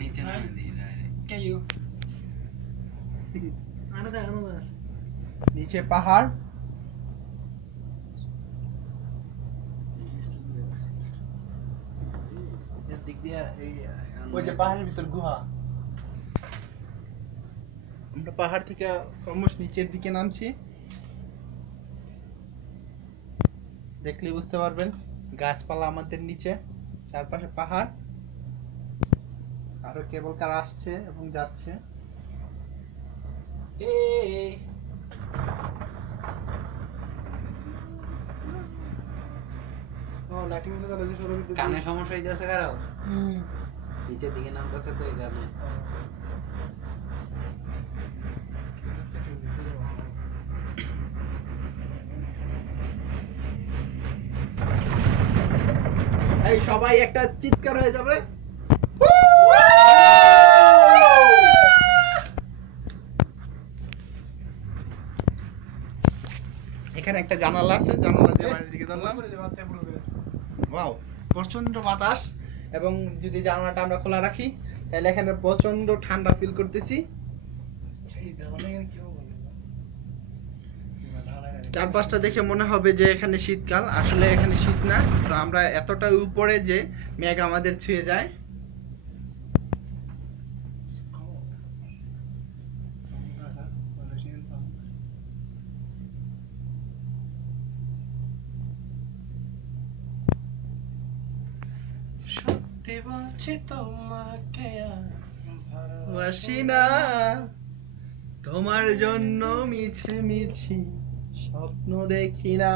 नीचे ना दे रहा है क्या यू आना था बस नीचे पहाड़ ये दिख दिया ওই যে পাহাড়ের ভিতর গুহা আমরা পাহাড় থেকে ক্রমশ নিচের দিকে নামছি দেখলে বুঝতে পারবেন গাছপালা আমাদের নিচে চারপাশে পাহাড় আরো কেবল কার আসছে এবং যাচ্ছে কানে সমস্যা হইতেছে কারো নিচের দিকে নামতেছে তো এই কারণে এই সবাই একটা চিৎকার হয়ে যাবে এখানে একটা জানালা আছে জানালা দিয়ে বাইরের দিকে ধরলাম ওয়াও প্রচন্ড বাতাস এবং যদি জানালাটা আমরা খোলা রাখি তাহলে এখানে প্রচন্ড ঠান্ডা ফিল করতেছি চারপাশটা দেখে মনে হবে যে এখানে শীতকাল আসলে এখানে শীত না তো আমরা এতটা উপরে যে মেঘ আমাদের ছুঁয়ে যায় সত্যি বলছি তোমাকে ভালোবাসি না তোমার জন্য মিছে মিছি স্বপ্ন দেখি না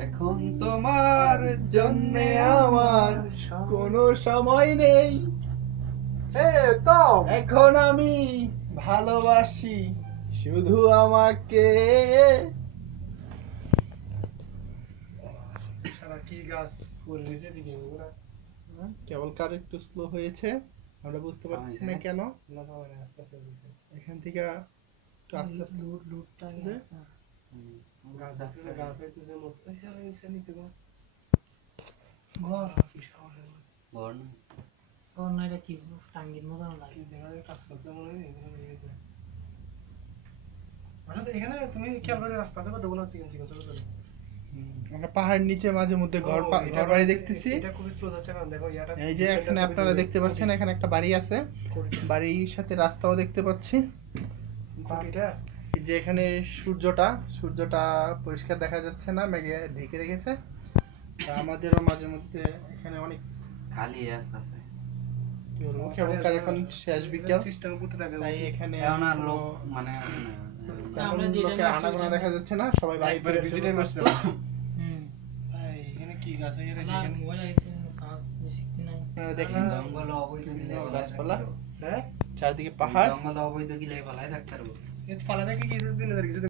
এখন তোমার জন্য আমার কোনো সময় নেই এখন আমি ভালোবাসি শুধু আমাকে কি গাছ ফুল রয়েছে দিকে কেবল কার একটু স্লো হয়েছে আমরা বুঝতে পারছি না কেন আস্তে আস্তে এখান থেকে একটু আস্তে আস্তে লুটটা গাছ আছে গাছ হইতেছে মতো নিচে নিচে গো ঘর ঘর না ঘর না এটা কি টাঙ্গির মতো লাগে কি দেখা যায় কাজ করছে মনে হয় এখানে নিয়ে গেছে মানে এখানে তুমি খেয়াল করে রাস্তা আছে কত বলা চিকেন চিকেন চলো চলো আমরা পাহাড়ের নিচে মাঝে মধ্যে ঘর বাড়ি দেখতেছি এটা খুব স্লো যাচ্ছে কারণ দেখো ইয়াটা এই যে এখানে আপনারা দেখতে পাচ্ছেন এখানে একটা বাড়ি আছে বাড়ির সাথে রাস্তাও দেখতে পাচ্ছি কোটিটা এই যে এখানে সূর্যটা পরিষ্কার দেখা যাচ্ছে না মেঘে ঢেকে রেখেছে তা আমাদেরও মাঝে মধ্যে এখানে অনেক খালি রাস্তা আছে কি বলবো কেবলকার এখন শেষ বিকেল সিস্টেম করতে থাকে তাই এখানে এখন আর লোক মানে তেমন লোকের আনাগোনা দেখা যাচ্ছে না সবাই বাইরে একবারে ভিজিটে চলে আসছে ভাই এখানে কি গাছ হয়ে গেছে না এখানে মোবাইল কাজ বেশি নাই আপনারা দেখেন জঙ্গল অবৈধ গিলে গাছপালা হ্যাঁ চারদিকে পাহাড় জঙ্গল অবৈধ গিলে পালায় থাকতে পারবো এই ফালা থেকে কি দিন ধরে কিছু